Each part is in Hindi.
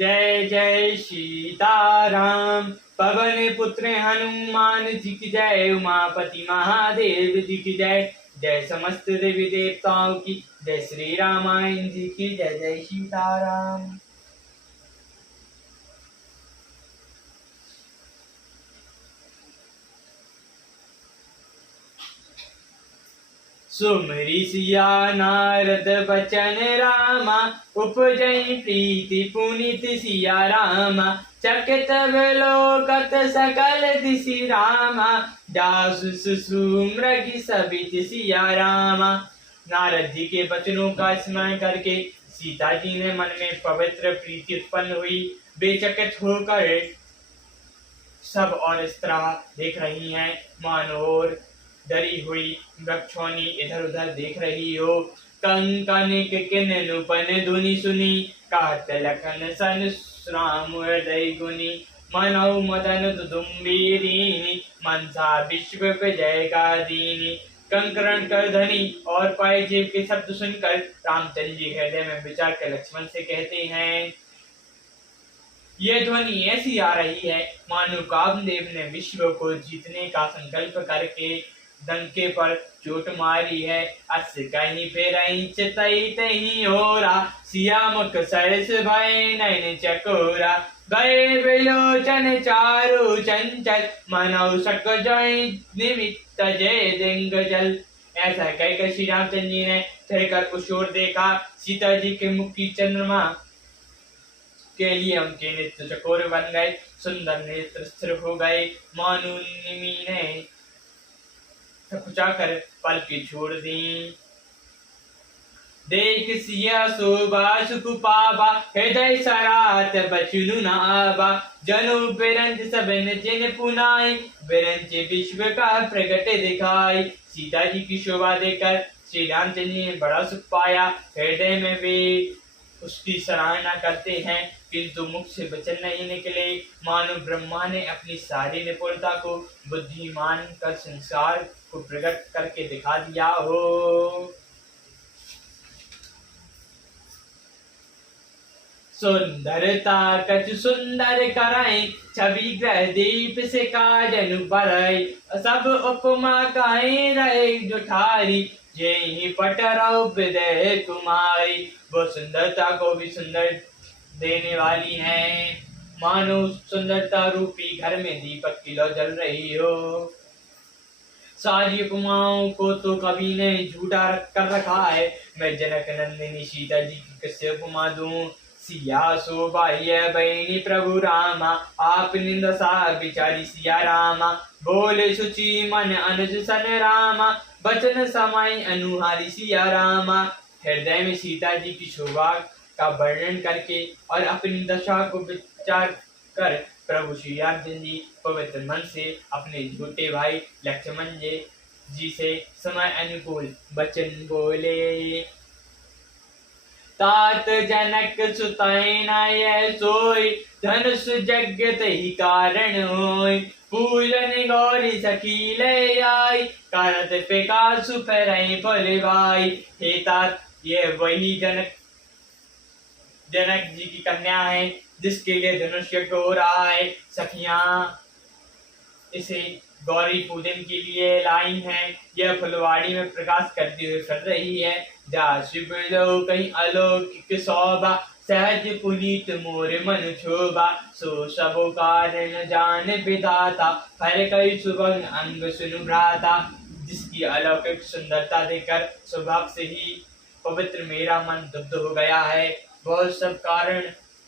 जय जय सीताराम। पवन पुत्र हनुमान जी की जय, उमापति महादेव जी की जय, जय समस्त देवी देवताओं की जय, श्री रामायण जी की जय। जय सीताराम। सुमरि सिया नारद बचन रामा, उपजई प्रीति पुनित सिया रामा, चकित विलोकत सकल दिशि रामा, जासु सुमृग सबित सिया रामा। नारद जी के वचनों का स्मरण करके सीता जी ने मन में पवित्र प्रीति उत्पन्न हुई। बेचकित होकर सब और इस तरह देख रही हैं मानो डरी हुई वृक्षोनी इधर उधर देख रही हो। कंकनिक किन्नुपन धुनि सुनी, कहत लखन सन राम हृदय गुनी, मनौ मदन दुदुम्बीरीनि, मनसा विश्व विजय का दीनी। कंकरण कर धनी और पाए जेब के शब्द सुनकर रामचंद्र जी हृदय में विचार कर लक्ष्मण से कहते हैं, ये ध्वनि ऐसी आ रही है मानो कामदेव ने विश्व को जीतने का संकल्प करके डंके पर चोट मारी है। अस कहीं फिरई चितई तहीं होरा, सियामुख सरस भय नैन चकोरा, भय विलोचन चारु चंचल, मनौ सक जय निमित्त जय दिंग जल। ऐसा कहकर श्री रामचंद्र जी ने फिरकर उस ओर देखा। सीता जी के मुख की चंद्रमा के लिए उनके नेत्र चकोर बन गए, सुंदर नेत्र स्थिर हो गए, मानो निमि ने थकुचाकर पलकें छोड़ दी। देख सिया शोभा सुख पावा, हृदय सरात बचनु न आवा, जनु बिरंज सबन जिन पुनाई, बिरंज विश्व का प्रगट दिखाई। सीता जी की शोभा देखकर श्री रामचंद्र जी ने बड़ा सुख पाया। हृदय में वे उसकी सराहना करते हैं, किंतु मुख से वचन नहीं निकले, मानो ब्रह्मा ने अपनी सारी निपुणता को बुद्धिमान कर संसार को प्रकट करके दिखा दिया हो। सुंदरता कछु सुंदर कराई, छवि ग्रह दीप से काजन बरई, सब उपमा कहीं रहे जुठारी, जेहि पटरौ विदय कुमारी। वो सुंदरता को भी सुंदर देने वाली है, मानो सुंदरता रूपी घर में दीपक की लौ जल रही हो। सारी उपमाओं को तो कभी ने झूठा कर रखा है, मैं जनक नंदिनी सीता जी की किससे उपमा दूं। सिया शोभा बहनी प्रभु रामा, आप निंदसा बिचारी सिया रामा, बोले सुचि मन अनुज सन रामा, बचन समय अनुहारी सिया रामा। हृदय में सीता जी की शोभा का वर्णन करके और अपनी दशा को विचार कर प्रभु श्री रामचंद्र जी पवित्र मन से अपने झूठे भाई लक्ष्मण जी से समय अनुकूल वचन बोले। तात जनक सुतैन यह सोई, धनुष जगत ही कारण होय, पूजन गौरी सखी ले आई, करत पिकासु फेरई बोले भाई। हे तात, ये वही जनक जी की कन्या है जिसके लिए धनुष यज्ञ हो रहा है। सखियां इसे गौरी पूजन के लिए लाई हैं। यह फुलवाड़ी में प्रकाश करती हुई फिर रही है। जा शिव लो कहीं अलौकिक शोभा, सहज पुनीत मोर मन शोभा, सो सबो कारण जान विधाता, हर कई सुभग अंग सुनु भ्राता। जिसकी अलौकिक सुंदरता देखकर स्वभाव से ही पवित्र मेरा मन दुग्ध हो गया है। बहुत सब कारण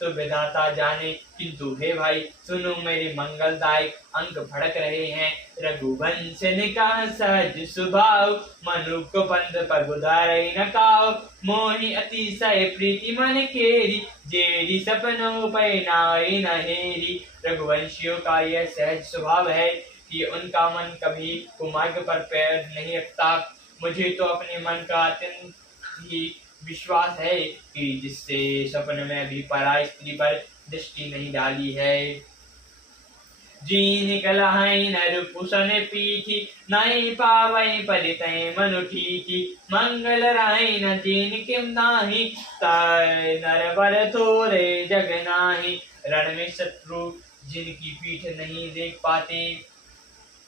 तो विधाता जाने, किंतु हे भाई सुनो मेरे मंगलदायक अंग भड़क रहे हैं। रघुवंश का सहज स्वभाव, मनुष्य पंथ पर उदारई न काव, मोहि अतिशय प्रीति मन केरी, जेरी सपनों पैनाई न हेरी। रघुवंशियों का यह सहज स्वभाव है कि उनका मन कभी कुमार्ग पर पैर नहीं रखता। मुझे तो अपने मन का अत्यंत ही विश्वास है कि जिससे सपन में भी पराई स्त्री पर दृष्टि नहीं डाली है। जी निकलहि नरभूषण पीठी, नहीं पावई परितय मनु ठीकी। मंगल रहि न दीन किम नाही, ताय नरवर थोरे जग नाही। रण में शत्रु जिनकी पीठ नहीं देख पाते,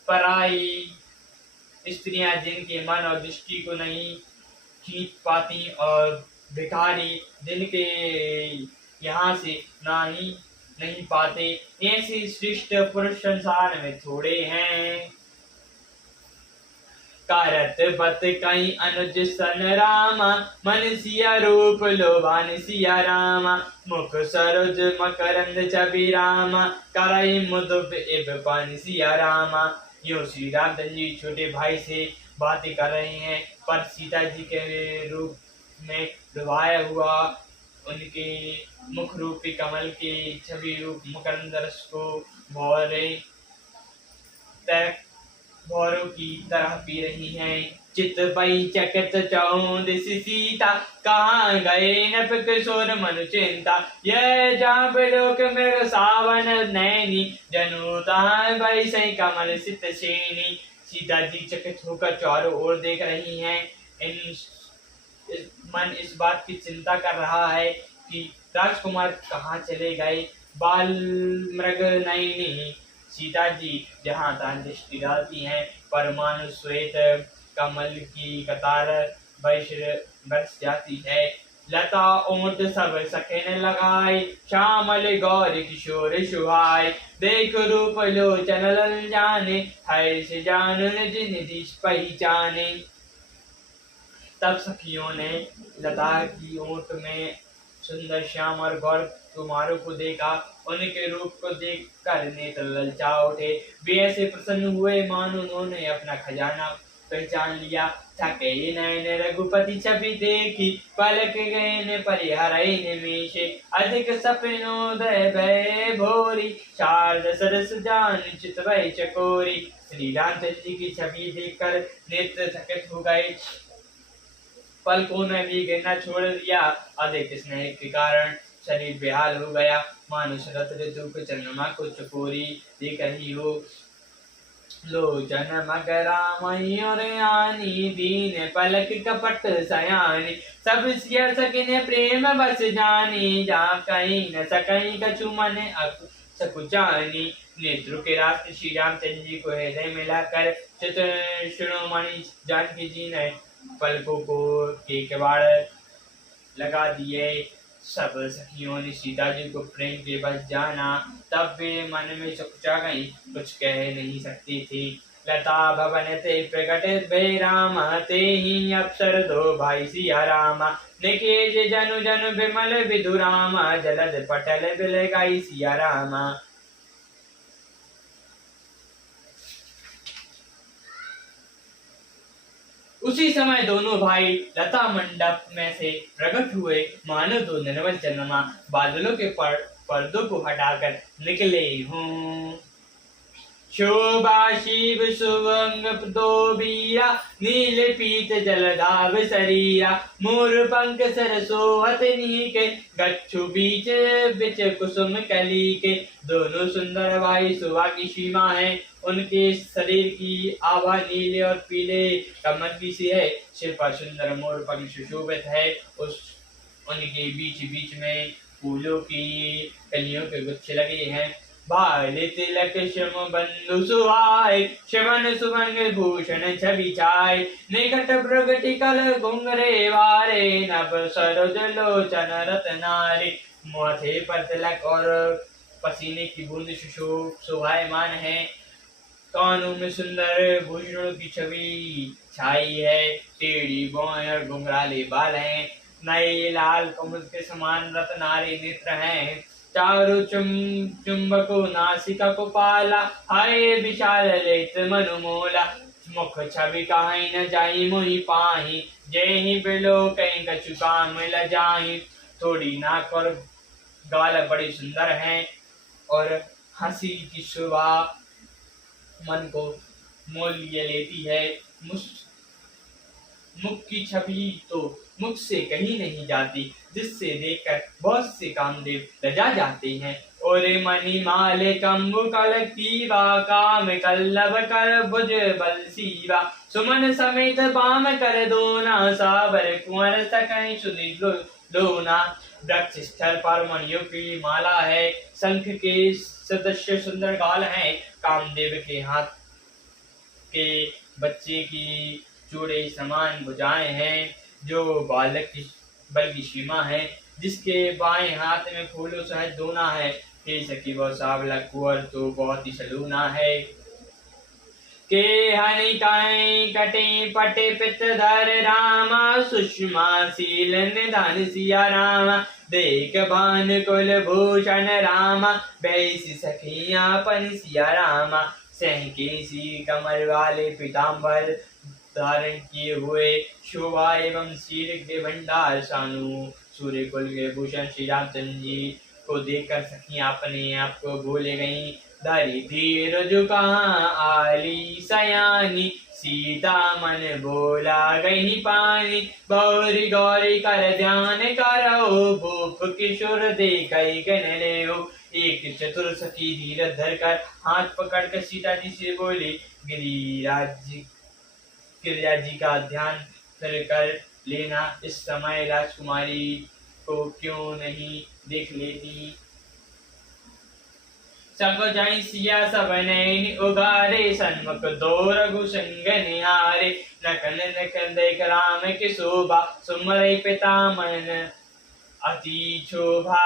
पराई स्त्रियां जिनके मन और दृष्टि को नहीं खींच पाती, और भिखारी जिनके यहाँ से नहीं नहीं पाते, ऐसे श्रेष्ठ पुरुष संसार में थोड़े हैं। करत बत कई अनुज सन रामा, मन सिया रूप लोभान सिया रामा। मुख सरोज मकरंद छवि रामा, करई मुदुब इब पान सिया रामा। यो श्री रामचंद्र जी छोटे भाई से बातें कर रहे हैं, पर सीता जी के रूप में डुबाया हुआ उनके मुख रूपी कमल के छवि रूप मकरंद रस को भौरों की तरह पी रही हैं। चित पई चकित चौंदिस सीता, कहाँ गए नभ किशोर मनु चिंता। यह जहाँ बिलोक मृग सावन नैनी, जनु तहाँ भई सई कमल सित सेनी। सीता जी चकित होकर चारों ओर देख रही हैं। मन इस बात की चिंता कर रहा है कि राजकुमार कहाँ चले गए। बाल मृग नयनी सीता जी जहाँ तहाँ दृष्टि डालती हैं, पर मानो श्वेत कमल की कतार बरस जाती है। लता ओट सब सखन लगाए, श्यामल गौर किशोर सुहाय। देख रूप लोचन लल जाने, है से जान निज निधि पहचाने। तब सखियों ने लता की ओट में सुंदर श्याम और गौर कुमारों को देखा। उनके रूप को देखकर नेत्र ललचा उठे। वे ऐसे प्रसन्न हुए मानो उन्होंने अपना खजाना पहचान लिया। थके नयन रघुपति छवि देखी, पलक गए ने परिहरई निमेषे। अधिक सपनोदय भय भोरी, शारद सरस जान चित भय चकोरी। श्री रामचंद्र जी की छवि देखकर नेत्र थकित हो गए। पलकों में भी गिरना छोड़ दिया। अधिक स्नेह के कारण शरीर बेहाल हो गया, मानो शरत ऋतु को चंद्रमा को चकोरी देख रही हो। लोचन मगरा मयूर आनी, दीन पलक कपट सयानी। सब सिया सकिने प्रेम बस जानी, जहाँ कहीं न सकहीं कछु मन सकुचानी। नेत्रों के रास्ते श्री रामचंद्र जी को हृदय मिलाकर शिरोमणि जानकी जी ने पलकों को के कबाड़ लगा दिए। सब सखियों ने सीता जी को प्रेम के बस जाना। तब वे मन में चुपचा गई, कुछ कह नहीं सकती थी। लता भवन ते प्रकट भे राम, ते ही अप्सर दो भाई सिया रामा। निकेज जनु जनु बिमल विधु रामा, जलद पटल बिल गाई सिया रामा। उसी समय दोनों भाई लता मंडप में से प्रकट हुए, मानो दो निर्मल चंद्रमा बादलों के पर्दों को हटाकर निकले हों। शोभा शिव सुवंग दो बीरा, नील पीत जलधाव शरीरा। मोर पंख सरसोहत नीके, गच्छु बीच बिच कुसुम कली के। दोनों सुंदर भाई सुबह की सीमा है। उनके शरीर की आभा नीले और पीले कमल की सी है। सिर पर सुंदर मोर पंख सुशोभित है। उनके बीच बीच में फूलों की कलियों के गुच्छे लगे हैं। भाले तिलक श्रम बंधु सुहाय, श्रवण सुमंगल भूषण छवि छाय। निकट प्रगति कल घुंघरे वारे, नभ सरोज लोचन रत्नारे। माथे पर तिलक और पसीने की बूंद शोभायमान है। कानों में सुंदर भूषणों की छवि छाई है। टेढ़ी भौहें और घुंघराले बाल हैं। नए लाल कमल के समान रत्नारे नेत्र हैं। चारु चुंबको नासिका को पाला, हाय विशाल लेत मनुमोला। मुख छवि कहीं न जाई मोहि पाही, जय ही बिलो कहीं कछु काम ल जाई। थोड़ी नाक और गाल बड़ी सुंदर हैं, और हंसी की शोभा मन को मोल लिए लेती है। मुख की छवि तो मुख से कहीं नहीं जाती, जिससे देखकर बहुत से कामदेव लजा जाते हैं और मणिमाल कंबु कल कीवा काम कल्लभ कर भुज बल सीवा सुमन समेत बाम कर दोना साबर कुंवर सकई सुनि लोना वृक्ष स्थल पर मणियों की माला है शंख के सदस्य सुंदर गाल हैं कामदेव के हाथ के बच्चे की चूड़े समान भुजाएं हैं जो बालक की बल की सीमा है जिसके बाएं हाथ में फूलों सहित दोना है हे सखी वह सावला कुंवर तो बहुत ही सलूना है के हनि काई कटे पटे पितधर रामा सुषमा शील निधान सिया रामा देख भान कुल भूषण रामा बैसी सखिया पन सिया रामा सहके सी कमर वाले पीताम्बर धारण किए हुए शोभा एवं शील के भंडार सानु सूर्य कुल के भूषण श्री रामचंद्र जी को देखकर सखियां अपने आप को भूल गईं धरि धीर जुका आली सयानी सीता मन बोला गई पानी गौरी गौरी कर ध्यान करो भूप किशोर देख गण ले एक चतुर सखी धीरज धर कर हाथ पकड़ कर सीता जी से बोली गिरिराज जी का ध्यान कर लेना इस समय राजकुमारी को क्यों नहीं देख लेती सब जाई सिया सब नैन उगारे सन्मुख दो रघु संग निहारे नकन नकन देख राम की शोभा सुमरई पिता मन अति शोभा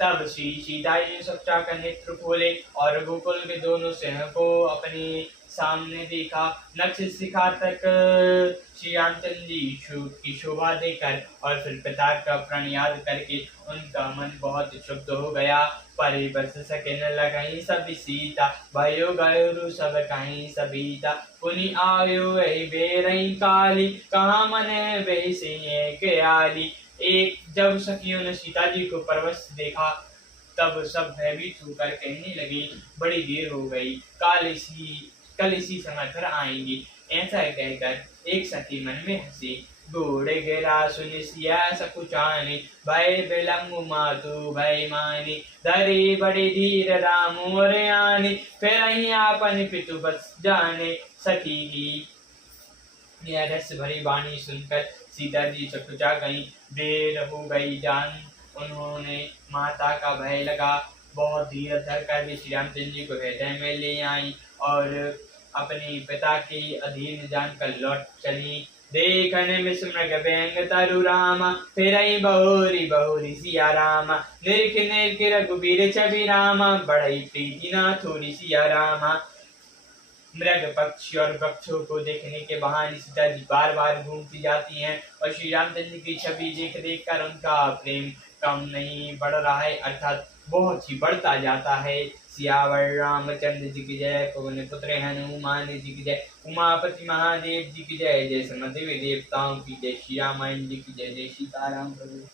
तब श्री सीता जी सच्चा का नेत्र खोले और गोकुल के दोनों सिंह को अपने सामने देखा नक्श शिखा तक श्री रामचंद्र जी की शोभा देकर और फिर पिता का प्रण याद करके उनका मन बहुत क्षुब्ध हो गया परे बरस सके न लगाई सभी सीता भयो गयरु सब कहीं सबीता पुनि आयो वही बेरई काली कहाँ मन वही से आली एक जब सखियों ने सीता जी को परवश देखा तब सब भयभीत होकर कहने लगी बड़ी देर हो गई कल इसी समय घर आएंगी ऐसा कहकर एक सखी मन में हंसी घोड़े गिरा सुनि सिया सकुचानी भय बिलंगु मातु भय मानी धरी बड़ी धीर राम मोरे आनी फिर ही आपन पितु बस जाने सखी की यह रस भरी वाणी सुनकर सीता जी सकुचा गई देर हो गई जान उन्होंने माता का भय लगा बहुत धीरज धर कर भी श्री रामचंद्र जी को हृदय में ले आई और अपने पिता के अधीन जानकर लौट चली देखने में सुमृग व्यंग तरु रामा फिर बहुरी बहुरी सिया रामा निरख निरख रघुबीर छवि रामा बड़ई प्रीति ना थोड़ी सिया रामा मृग पक्षी और वृक्षों को देखने के बहाने सीता जी बार बार घूमती जाती हैं और श्री रामचंद्र की छवि देख देख कर उनका प्रेम कम नहीं बढ़ रहा है अर्थात बहुत ही बढ़ता जाता है सियावर रामचंद्र जी की जय पवन पुत्र हनुमान जी की जय उमापति महादेव जी की जय जय समस्त देवताओं की जय श्री रामायण जी की जय जय सीताराम प्रभु।